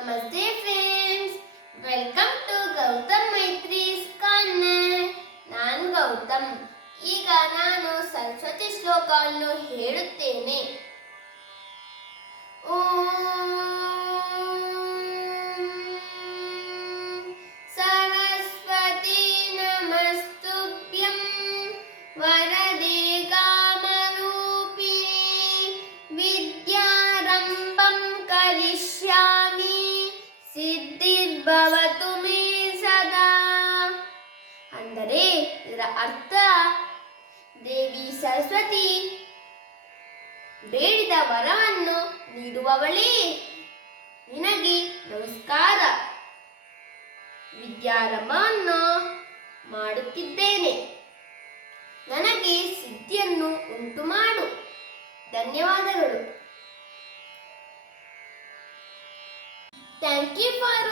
ನಮಸ್ತೆ friends welcome to Gautam Maitri's corner ನಾನು ಗೌತಮ್ ಈಗ ನಾನು ಸರಸ್ವತಿ ಶ್ಲೋಕವನ್ನು ಹೇಳುತ್ತೇನೆ ಅಂದರೆ ಇದರ ಅರ್ಥ ದೇವಿ ಸರಸ್ವತಿ ಬೇಡಿದ ವರವನ್ನು ನೀಡುವವಳೇ. ನಿನಗೆ ನಮಸ್ಕಾರ. ವಿದ್ಯಾರಂಭವನ್ನು ಮಾಡುತ್ತಿದ್ದೇನೆ. ನನಗೆ ಸಿದ್ಧಿಯನ್ನು ಉಂಟು ಮಾಡು ಧನ್ಯವಾದಗಳು ಥ್ಯಾಂಕ್ ಯು ಫಾರ್